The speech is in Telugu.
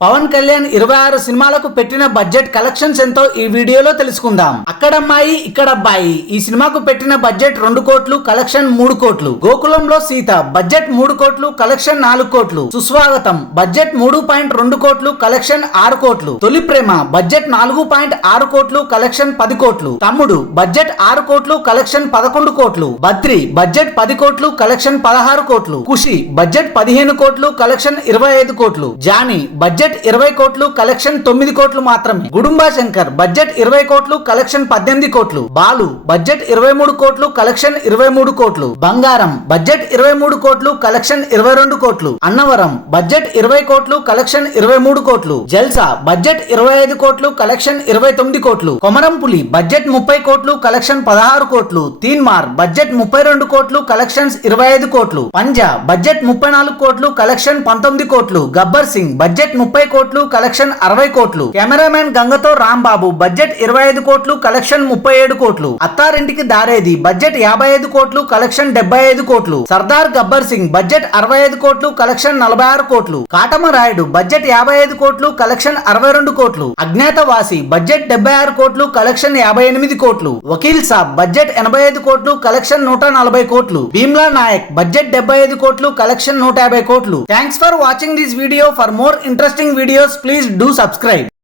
పవన్ కళ్యాణ్ 26 సినిమాలకు పెట్టిన బడ్జెట్ కలెక్షన్స్ ఎంతో ఈ వీడియోలో తెలుసుకుందాం. అక్కడమ్మాయి ఇక్కడబ్బాయి ఈ సినిమాకు పెట్టిన బడ్జెట్ 2 కోట్లు, కలెక్షన్ 3 కోట్లు. గోకులంలో సీత బడ్జెట్ 3 కోట్లు, కలెక్షన్ 4 కోట్లు. సుస్వాగతం బడ్జెట్ 3.2 కోట్లు, కలెక్షన్ 6 కోట్లు. తొలి ప్రేమ బడ్జెట్ 4.6 కోట్లు, కలెక్షన్ 10 కోట్లు. తమ్ముడు బడ్జెట్ 6 కోట్లు, కలెక్షన్ 11 కోట్లు. బద్రి బడ్జెట్ 10 కోట్లు, కలెక్షన్ 16 కోట్లు. ఖుషి బడ్జెట్ 15 కోట్లు, కలెక్షన్ 25 కోట్లు. జానీ బడ్జెట్ 20 కోట్లు, కలెక్షన్ 9 కోట్లు మాత్రమే. గుడుంబా శంకర్ బడ్జెట్ 20 కోట్లు, కలెక్షన్ 18 కోట్లు. బాలు బడ్జెట్ 23 కోట్లు, కలెక్షన్ 23 కోట్లు. బంగారం బడ్జెట్ 23 కోట్లు, కలెక్షన్ 22 కోట్లు. అన్నవరం బడ్జెట్ 20 కోట్లు, కలెక్షన్ 23 కోట్లు. జల్సా బడ్జెట్ 25 కోట్లు, కలెక్షన్ 29 కోట్లు. కొమరంపులి బడ్జెట్ 30 కోట్లు, కలెక్షన్ 16 కోట్లు. తీన్మార్ బడ్జెట్ 32 కోట్లు, కలెక్షన్స్ 25 కోట్లు. పంజా బడ్జెట్ 34 కోట్లు, కలెక్షన్ 19 కోట్లు. గబ్బర్ సింగ్ బడ్జెట్ 30 కోట్లు, కలెక్షన్ 60 కోట్లు. కెమెరామెన్ గంగతో రాంబాబు బడ్జెట్ 25 కోట్లు, కలెక్షన్ 37 కోట్లు. అత్తారింటికి దారేది బడ్జెట్ 55 కోట్లు, కలెక్షన్ 75 కోట్లు. సర్దార్ గబ్బర్ సింగ్ బడ్జెట్ 65 కోట్లు, కలెక్షన్ 46 కోట్లు. కాటమరాయుడు బడ్జెట్ 55 కోట్లు, కలెక్షన్ 62 కోట్లు. అజ్ఞాతవాసి బడ్జెట్ 76 కోట్లు, కలెక్షన్ 58 కోట్లు. వకీల్ సాబ్ బడ్జెట్ 85 కోట్లు, కలెక్షన్ 140 కోట్లు. భీమ్లా నాయక్ బడ్జెట్ 75 కోట్లు, కలెక్షన్ 150 కోట్లు. Thanks for watching this video. For more interesting videos, please do subscribe.